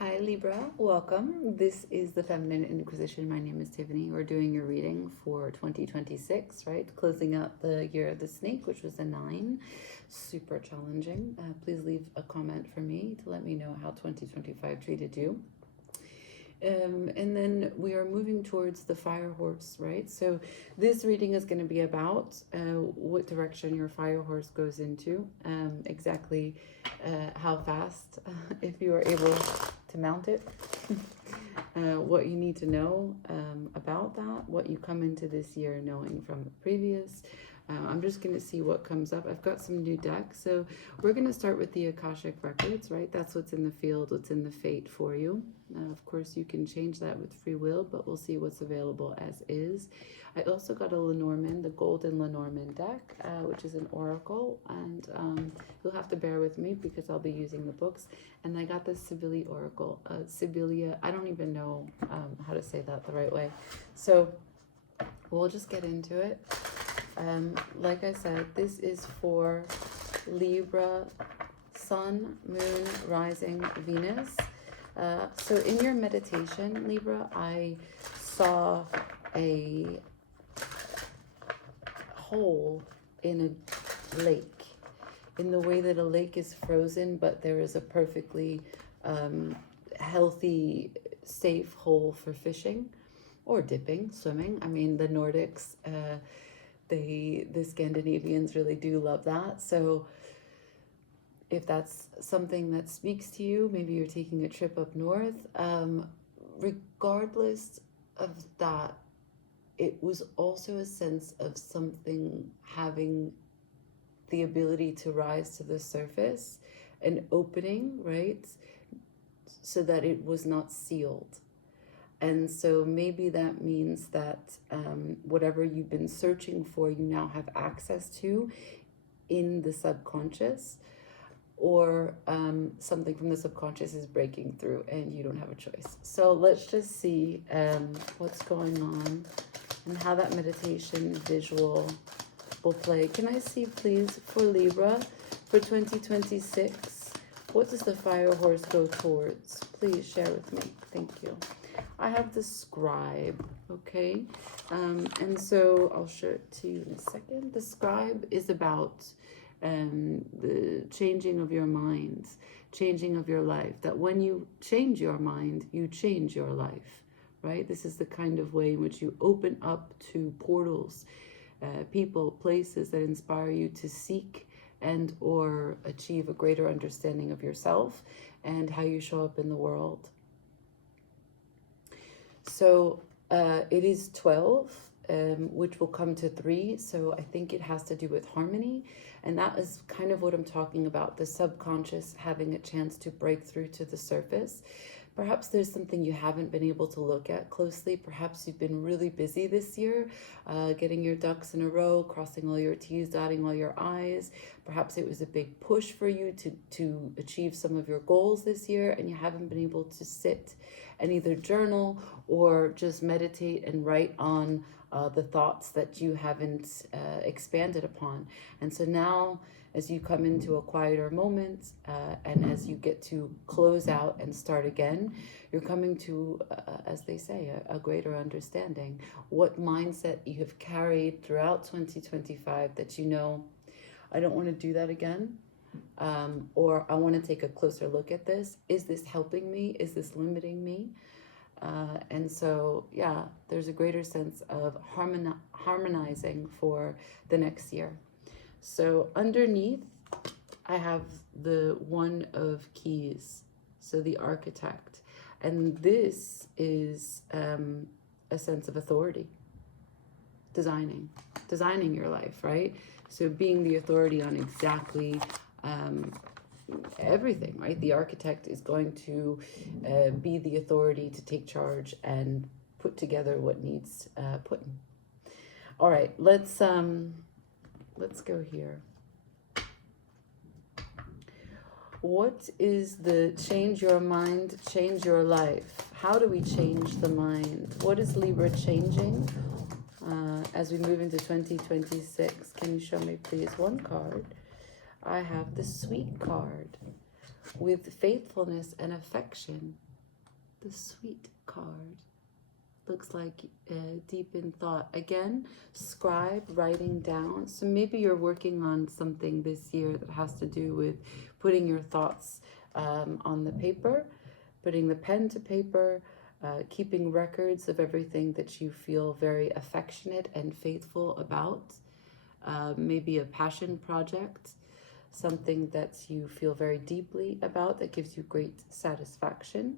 Hi Libra, welcome. This is the Feminine Inquisition. My name is Tiffany. We're doing your reading for 2026, right? Closing out the year of the snake, which was a 9. Super challenging. Please leave a comment for me to let me know how 2025 treated you. And then we are moving towards the fire horse, right? So this reading is going to be about what direction your fire horse goes into, exactly how fast, if you are able to mount it, what you need to know about that, what you come into this year knowing from the previous. I'm just going to see what comes up. I've got some new decks. So we're going to start with the Akashic Records, right? That's what's in the field, what's in the fate for you. Of course, you can change that with free will, but we'll see what's available as is. I also got a Lenormand, the Golden Lenormand deck, which is an oracle. And you'll have to bear with me because I'll be using the books. And I got the Sibylla Oracle. Sibylla, I don't even know how to say that the right way. So we'll just get into it. Like I said, this is for Libra, Sun, Moon, Rising, Venus. So in your meditation, Libra, I saw a hole in a lake, in the way that a lake is frozen, but there is a perfectly healthy, safe hole for fishing or dipping, swimming. I mean, the Nordics, the Scandinavians really do love that. So if that's something that speaks to you, maybe you're taking a trip up north, regardless of that, it was also a sense of something having the ability to rise to the surface, an opening, right? So that it was not sealed. And so maybe that means that whatever you've been searching for, you now have access to in the subconscious, or something from the subconscious is breaking through and you don't have a choice. So let's just see what's going on and how that meditation visual will play. Can I see, please, for Libra for 2026, what does the fire horse go towards? Please share with me. Thank you. I have the scribe, okay? And so I'll show it to you in a second. The scribe is about the changing of your mind, changing of your life. That when you change your mind, you change your life, right? This is the kind of way in which you open up to portals, people, places that inspire you to seek and or achieve a greater understanding of yourself and how you show up in the world. So it is 12, which will come to 3. So I think it has to do with harmony. And that is kind of what I'm talking about, the subconscious having a chance to break through to the surface. Perhaps there's something you haven't been able to look at closely. Perhaps you've been really busy this year, getting your ducks in a row, crossing all your T's, dotting all your I's. Perhaps it was a big push for you to achieve some of your goals this year, and you haven't been able to sit and either journal or just meditate and write on the thoughts that you haven't expanded upon. And so now, as you come into a quieter moment and as you get to close out and start again, you're coming to, as they say, a greater understanding. What mindset you have carried throughout 2025 that you know, I don't want to do that again. Or I want to take a closer look at this. Is this helping me? Is this limiting me? And so, yeah, there's a greater sense of harmonizing for the next year. So underneath, I have the 1 of keys, so the architect. And this is a sense of authority, designing your life, right? So being the authority on exactly everything, right? The architect is going to be the authority to take charge and put together what needs put in. All right, let's go here. What is the change your mind, change your life? How do we change the mind? What is Libra changing as we move into 2026? Can you show me, please, one card? I have the Sweet card with faithfulness and affection. The Sweet card. Looks like deep in thought. Again, scribe, writing down. So maybe you're working on something this year that has to do with putting your thoughts on the paper, putting the pen to paper, keeping records of everything that you feel very affectionate and faithful about. Maybe a passion project, something that you feel very deeply about that gives you great satisfaction,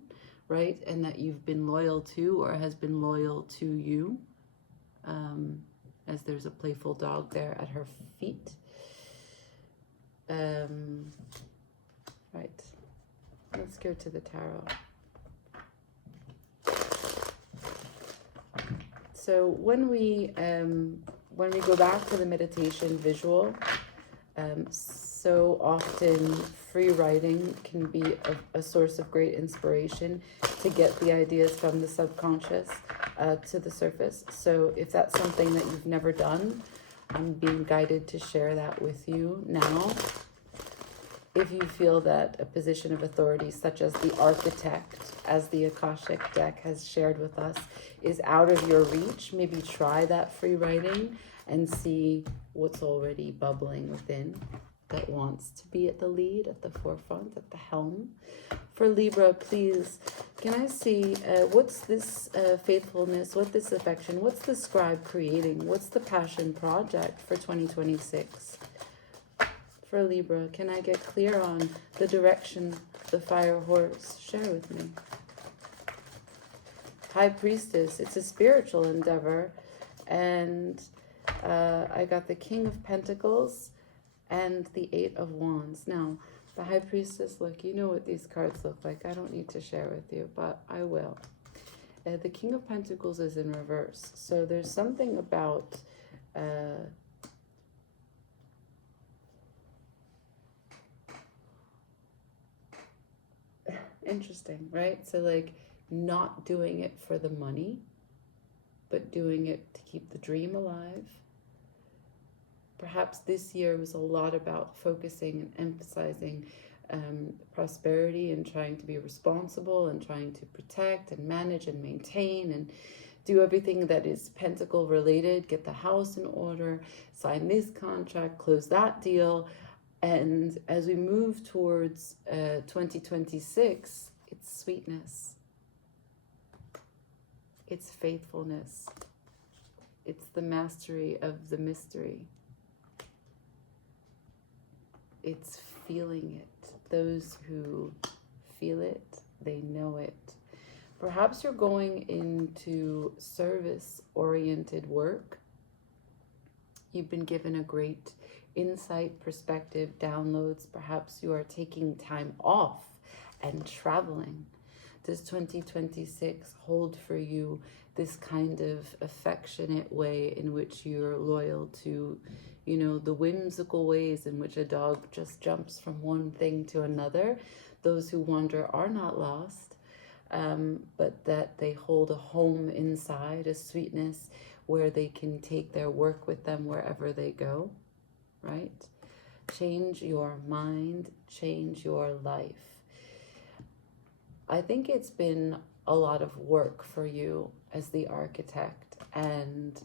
right? And that you've been loyal to or has been loyal to you, as there's a playful dog there at her feet. Right. Let's go to the tarot. So when we go back to the meditation visual, so often free writing can be a source of great inspiration to get the ideas from the subconscious to the surface. So if that's something that you've never done, I'm being guided to share that with you now. If you feel that a position of authority, such as the architect, as the Akashic deck has shared with us, is out of your reach, maybe try that free writing and see what's already bubbling within that wants to be at the lead, at the forefront, at the helm. For Libra, please, can I see what's this faithfulness, what's this affection, what's the scribe creating, what's the passion project for 2026? For Libra, can I get clear on the direction the fire horse? Share with me. High Priestess, it's a spiritual endeavor. And I got the King of Pentacles and the Eight of Wands. Now, the High Priestess, look, you know what these cards look like. I don't need to share with you, but I will. The King of Pentacles is in reverse. So there's something about... interesting, right? So like not doing it for the money, but doing it to keep the dream alive. Perhaps this year was a lot about focusing and emphasizing prosperity and trying to be responsible and trying to protect and manage and maintain and do everything that is pentacle related, get the house in order, sign this contract, close that deal. And as we move towards 2026, it's sweetness, it's faithfulness, it's the mastery of the mystery, it's feeling it. Those who feel it, they know it. Perhaps you're going into service-oriented work. You've been given a great insight, perspective, downloads. Perhaps you are taking time off and traveling. Does 2026 hold for you this kind of affectionate way in which you're loyal to, you know, the whimsical ways in which a dog just jumps from one thing to another? Those who wander are not lost, but that they hold a home inside, a sweetness where they can take their work with them wherever they go. Right? Change your mind, change your life. I think it's been a lot of work for you as the architect, and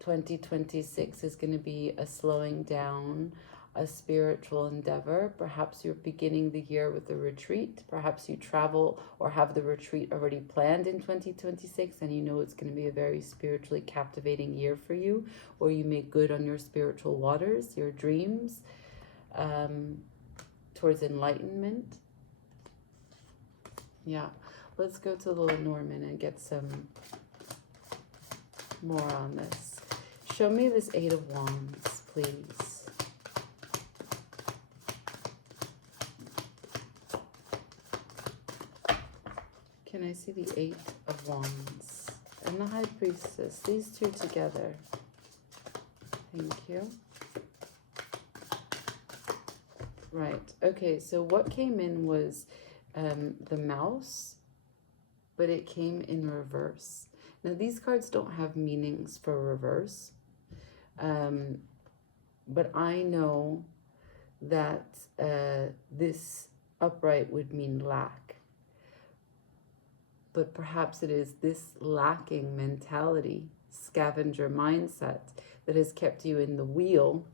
2026 is going to be a slowing down, a spiritual endeavor. Perhaps you're beginning the year with a retreat. Perhaps you travel or have the retreat already planned in 2026 and you know it's going to be a very spiritually captivating year for you, or you make good on your spiritual waters, your dreams, towards enlightenment. Yeah, let's go to the Lenormand and get some more on this. Show me this Eight of Wands, please. Can I see the Eight of Wands and the High Priestess? These two together. Thank you. Right. Okay, so what came in was the mouse, but it came in reverse. Now, these cards don't have meanings for reverse, but I know that this upright would mean lack. but perhaps it is this lacking mentality, scavenger mindset, that has kept you in the wheel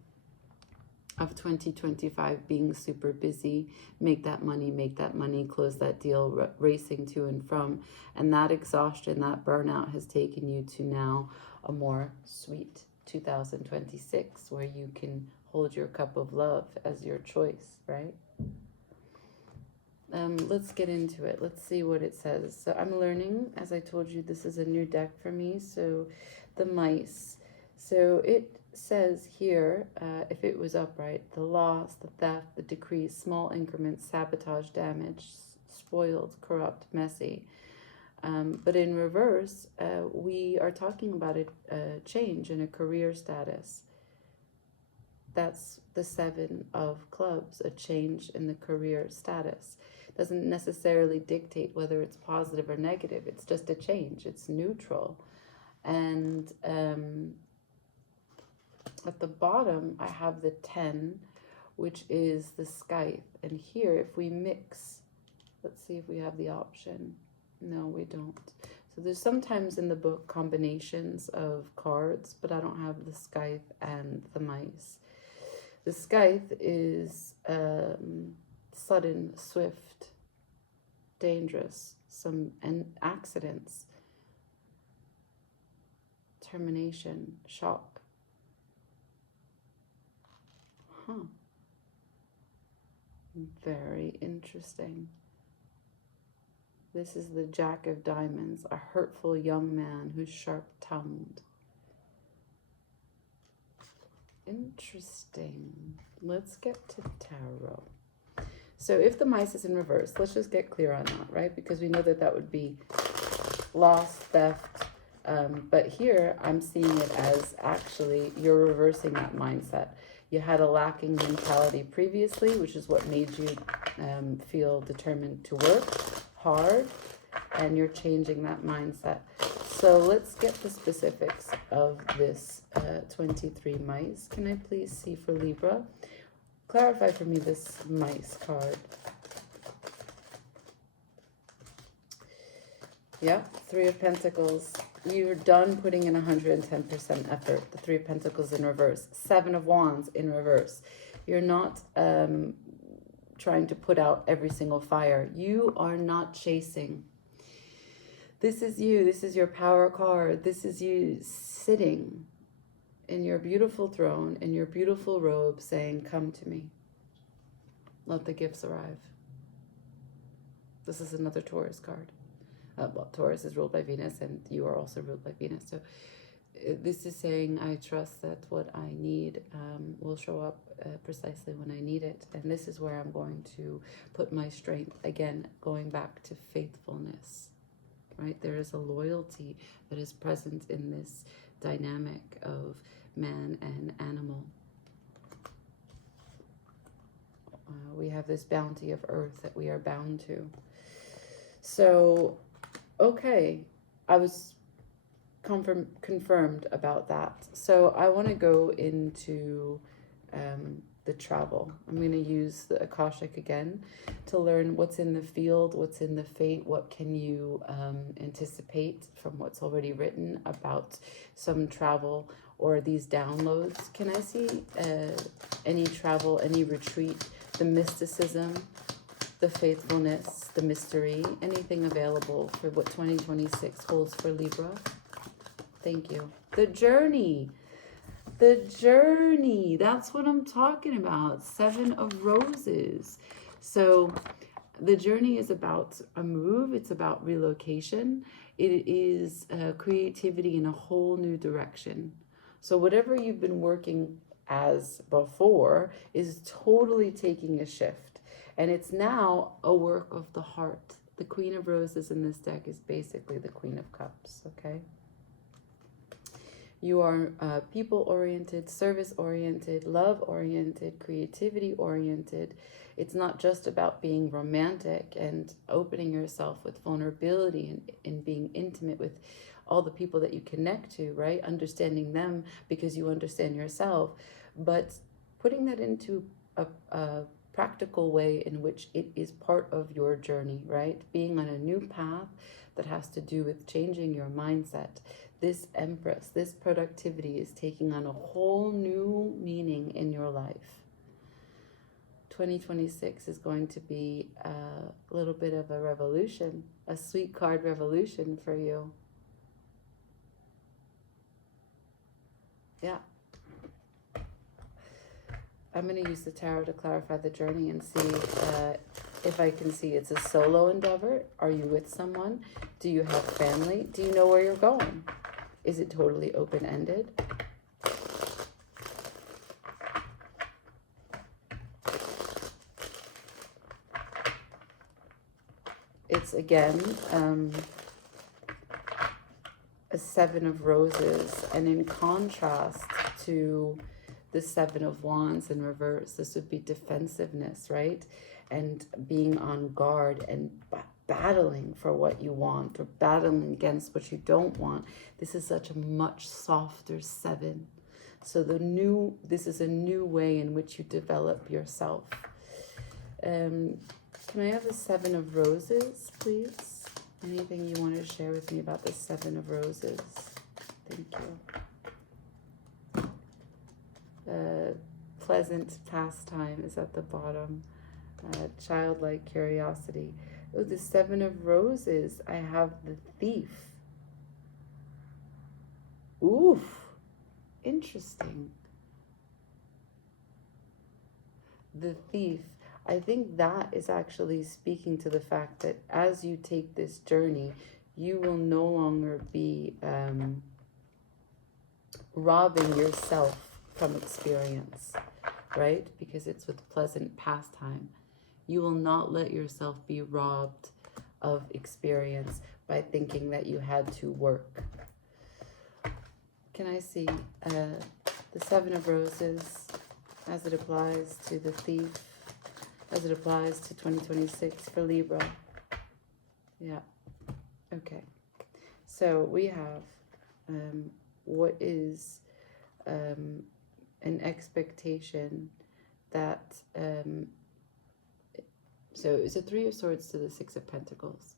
of 2025, being super busy, make that money, close that deal, racing to and from. And that exhaustion, that burnout has taken you to now a more sweet 2026, where you can hold your cup of love as your choice, right? Let's get into it. Let's see what it says. So I'm learning, as I told you, this is a new deck for me. So the mice. So it says here, if it was upright, the loss, the theft, the decrease, small increments, sabotage, damage, spoiled, corrupt, messy. But in reverse, we are talking about a change in a career status. That's the 7 of clubs, a change in the career status. Doesn't necessarily dictate whether it's positive or negative. It's just a change. It's neutral. And at the bottom, I have the 10, which is the scythe. And here, if we mix, let's see if we have the option. No, we don't. So there's sometimes in the book combinations of cards, but I don't have the scythe and the mice. The scythe is sudden, swift, dangerous, and accidents, termination, shock. Very interesting. This is the Jack of Diamonds, a hurtful young man who's sharp-tongued. Interesting. Let's get to tarot. So if the mice is in reverse, let's just get clear on that, right? Because we know that that would be loss, theft. But here I'm seeing it as actually you're reversing that mindset. You had a lacking mentality previously, which is what made you feel determined to work hard, and you're changing that mindset. So let's get the specifics of this 23 mice. Can I please see for Libra? Clarify for me this mice card. Yeah, 3 of Pentacles. You're done putting in 110% effort. The 3 of Pentacles in reverse. 7 of Wands in reverse. You're not trying to put out every single fire. You are not chasing. This is you. This is your power card. This is you sitting in your beautiful throne, in your beautiful robe, saying, come to me. Let the gifts arrive. This is another Taurus card. Well, Taurus is ruled by Venus, and you are also ruled by Venus. So this is saying, I trust that what I need will show up precisely when I need it. And this is where I'm going to put my strength. Again, going back to faithfulness, right? There is a loyalty that is present in this dynamic of man and animal. We have this bounty of earth that we are bound to. So, okay, I was confirmed about that. So I want to go into the travel. I'm going to use the Akashic again to learn what's in the field, what's in the fate, what can you anticipate from what's already written about some travel or these downloads. Can I see any travel, any retreat, the mysticism, the faithfulness, the mystery, anything available for what 2026 holds for Libra? Thank you. The journey. The journey. That's what I'm talking about. 7 of Roses. So the journey is about a move. It's about relocation. It is creativity in a whole new direction. So whatever you've been working as before is totally taking a shift. And it's now a work of the heart. The Queen of Roses in this deck is basically the Queen of Cups, okay? You are people-oriented, service-oriented, love-oriented, creativity-oriented. It's not just about being romantic and opening yourself with vulnerability and being intimate with all the people that you connect to, right? Understanding them because you understand yourself. But putting that into a practical way in which it is part of your journey, right? Being on a new path that has to do with changing your mindset. This Empress, this productivity is taking on a whole new meaning in your life. 2026 is going to be a little bit of a revolution, a sweet card revolution for you. Yeah. I'm going to use the tarot to clarify the journey and see if I can see it's a solo endeavor. Are you with someone? Do you have family? Do you know where you're going? Is it totally open-ended? It's again a Seven of Roses, and in contrast to the Seven of Wands in reverse, this would be defensiveness, right? And being on guard and battling for what you want or battling against what you don't want. This is such a much softer seven. So this is a new way in which you develop yourself. Can I have the Seven of Roses, please? Anything you want to share with me about the Seven of Roses? Thank you. Pleasant pastime is at the bottom. Childlike curiosity. Oh, the Seven of Roses. I have the Thief. Oof. Interesting. The Thief. I think that is actually speaking to the fact that as you take this journey, you will no longer be robbing yourself from experience, right? Because it's with pleasant pastime. You will not let yourself be robbed of experience by thinking that you had to work. Can I see the Seven of Roses as it applies to the Thief? As it applies to 2026 for Libra. Yeah. Okay. So we have what is an expectation that... so it's a Three of Swords to the Six of Pentacles.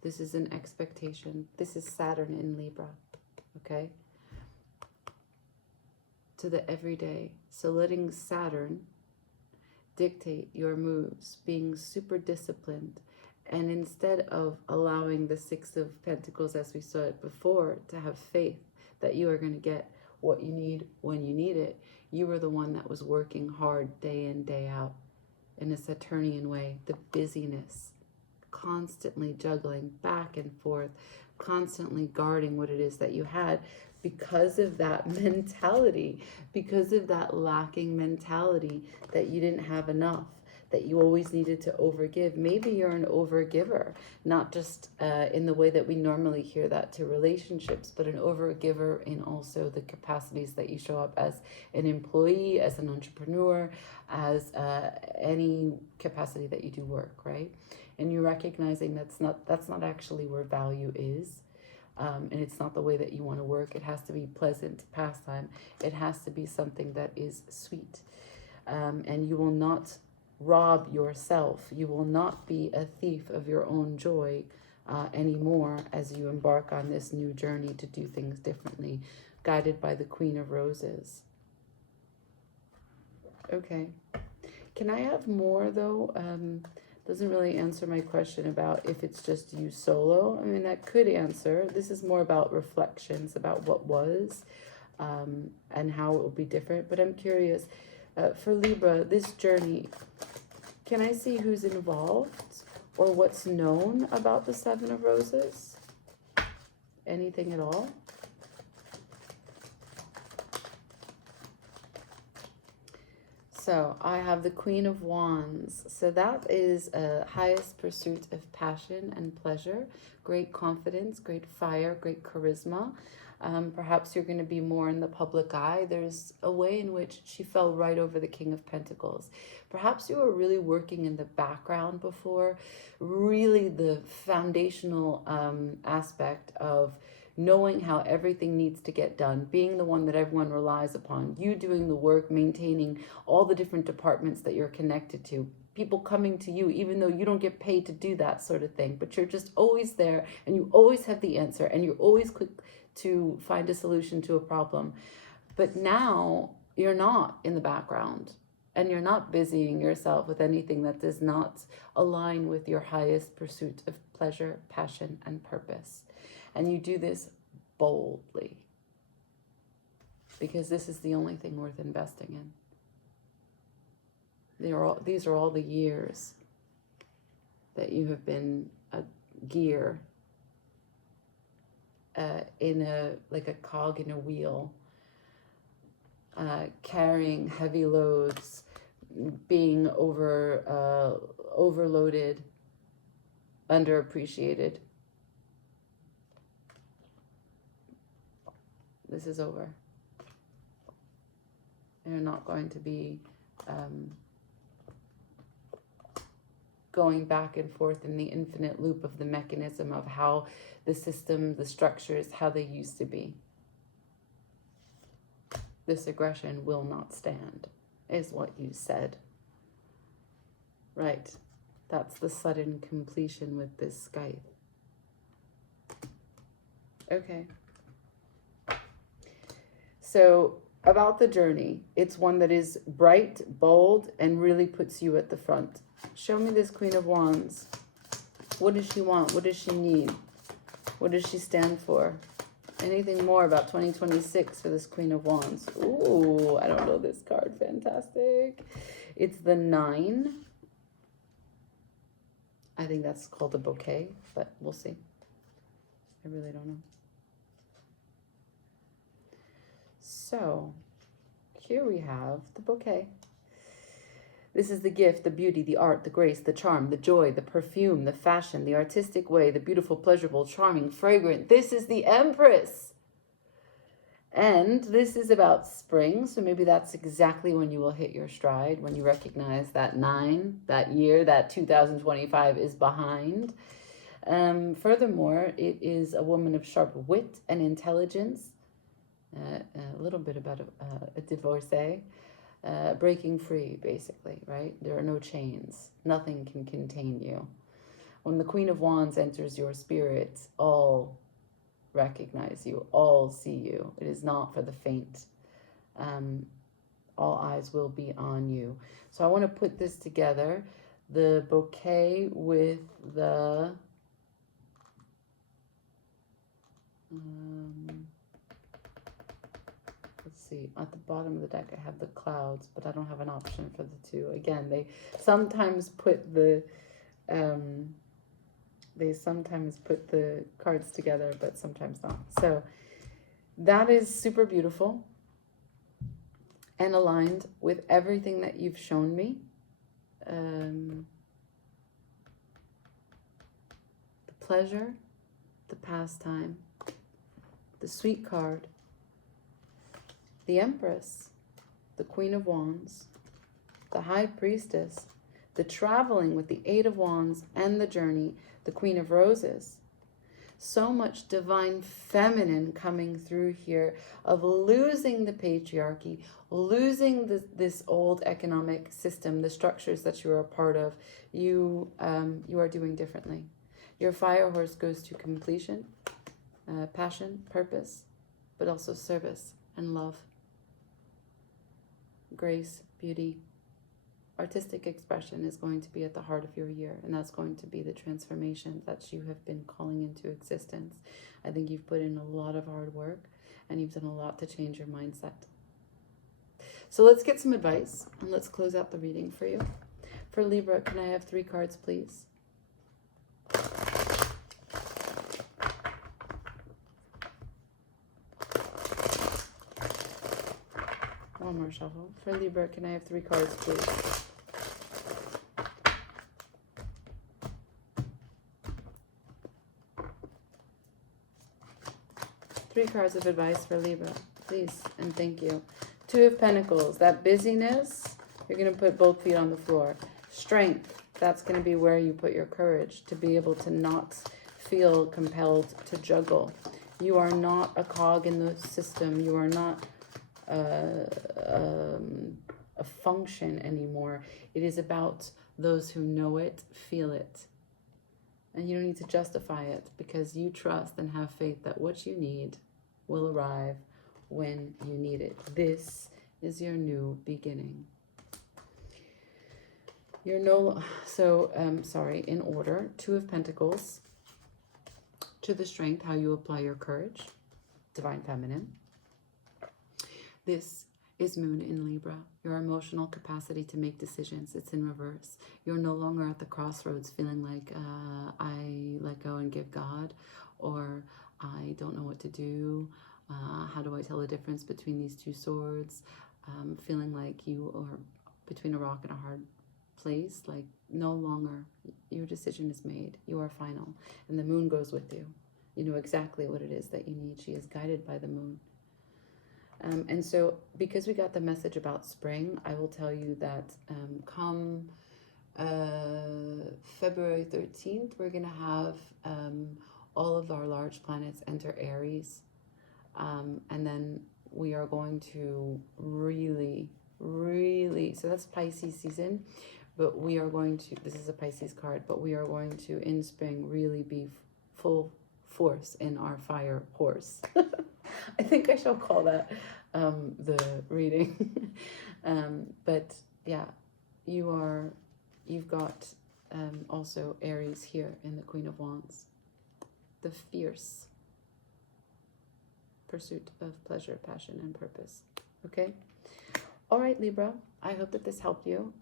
This is an expectation. This is Saturn in Libra. Okay? To the everyday. So letting Saturn dictate your moves, being super disciplined, and instead of allowing the Six of Pentacles, as we saw it before, to have faith that you are going to get what you need when you need it, you were the one that was working hard day in, day out in a Saturnian way. The busyness, constantly juggling back and forth, constantly guarding what it is that you had, because of that mentality, because of that lacking mentality that you didn't have enough, that you always needed to overgive. Maybe you're an overgiver, not just in the way that we normally hear that to relationships, but an overgiver in also the capacities that you show up as an employee, as an entrepreneur, as any capacity that you do work, right? And you're recognizing that's not actually where value is. And it's not the way that you want to work. It has to be pleasant pastime. It has to be something that is sweet. And you will not rob yourself. You will not be a thief of your own joy anymore as you embark on this new journey to do things differently, guided by the Queen of Roses. Okay. Can I have more, though? Doesn't really answer my question about if it's just you solo. I mean, that could answer. This is more about reflections about what was and how it will be different. But I'm curious, for Libra, this journey, can I see who's involved or what's known about the Seven of Roses? Anything at all? So I have the Queen of Wands. So that is a highest pursuit of passion and pleasure, great confidence, great fire, great charisma. Perhaps you're going to be more in the public eye. There's a way in which she fell right over the King of Pentacles. Perhaps you were really working in the background before. Really the foundational aspect of knowing how everything needs to get done, being the one that everyone relies upon, you doing the work, maintaining all the different departments that you're connected to, people coming to you, even though you don't get paid to do that sort of thing, but you're just always there and you always have the answer and you're always quick to find a solution to a problem. But now you're not in the background and you're not busying yourself with anything that does not align with your highest pursuit of pleasure, passion, and purpose. And you do this boldly because this is the only thing worth investing in. These are all the years that you have been a gear like a cog in a wheel, carrying heavy loads, being overloaded, underappreciated. This is over. You're not going to be going back and forth in the infinite loop of the mechanism of how the system, the structures, how they used to be. This aggression will not stand, is what you said. Right. That's the sudden completion with this scythe. Okay. So, about the journey, it's one that is bright, bold, and really puts you at the front. Show me this Queen of Wands. What does she want? What does she need? What does she stand for? Anything more about 2026 for this Queen of Wands? Ooh, I don't know this card. Fantastic. It's the 9. I think that's called a bouquet, but we'll see. I really don't know. So, here we have the bouquet. This is the gift, the beauty, the art, the grace, the charm, the joy, the perfume, the fashion, the artistic way, the beautiful, pleasurable, charming, fragrant. This is the Empress. And this is about spring. So maybe that's exactly when you will hit your stride, when you recognize that 9, that year, that 2025 is behind. Furthermore, it is a woman of sharp wit and intelligence. A little bit about a divorcee. Breaking free, basically, right? There are no chains. Nothing can contain you. When the Queen of Wands enters your spirit, all recognize you, all see you. It is not for the faint. All eyes will be on you. So I want to put this together. The bouquet with the... see, at the bottom of the deck I have the clouds, but I don't have an option for the 2. Again, they sometimes put the cards together, but sometimes not. So that is super beautiful and aligned with everything that you've shown me. The pleasure, the pastime, the sweet card, the Empress, the Queen of Wands, the High Priestess, the traveling with the 8 of Wands, and the journey, the Queen of Roses. So much divine feminine coming through here of losing the patriarchy, losing this old economic system, the structures that you are a part of. You are doing differently. Your fire horse goes to completion, passion, purpose, but also service and love. Grace, beauty, artistic expression is going to be at the heart of your year, and that's going to be the transformation that you have been calling into existence. I think you've put in a lot of hard work, and you've done a lot to change your mindset. So let's get some advice, and let's close out the reading for you. For Libra, can I have 3 cards, please? One more shuffle. For Libra, can I have 3 cards, please? Three cards of advice for Libra, please, and thank you. 2 of Pentacles, that busyness, you're going to put both feet on the floor. Strength, that's going to be where you put your courage to be able to not feel compelled to juggle. You are not a cog in the system. You are not a function anymore. It is about those who know it, feel it. And you don't need to justify it, because you trust and have faith that what you need will arrive when you need it. This is your new beginning. You're in order. 2 of Pentacles. To the strength, how you apply your courage. Divine Feminine. This is Moon in Libra. Your emotional capacity to make decisions. It's in reverse. You're no longer at the crossroads feeling like I let go and give God, or I don't know what to do. How do I tell the difference between these 2 swords? Feeling like you are between a rock and a hard place. Like, no longer. Your decision is made. You are final. And the moon goes with you. You know exactly what it is that you need. She is guided by the moon. And so, because we got the message about spring, I will tell you that come February 13th, we're going to have all of our large planets enter Aries. And then we are going to really, so that's Pisces season. But we are going to, this is a Pisces card, but we are going to, in spring, really be full force in our fire horse. I think I shall call that the reading. But yeah, you've got also Aries here in the Queen of Wands. The fierce pursuit of pleasure, passion, and purpose. Okay? All right, Libra, I hope that this helped you.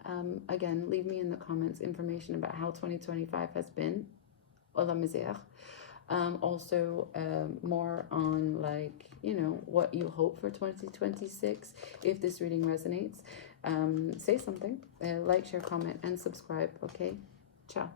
Again, leave me in the comments information about how 2025 has been. Ou la misère. Also, more on, like, you know, what you hope for 2026. If this reading resonates, say something. Like, share, comment, and subscribe. Okay? Ciao.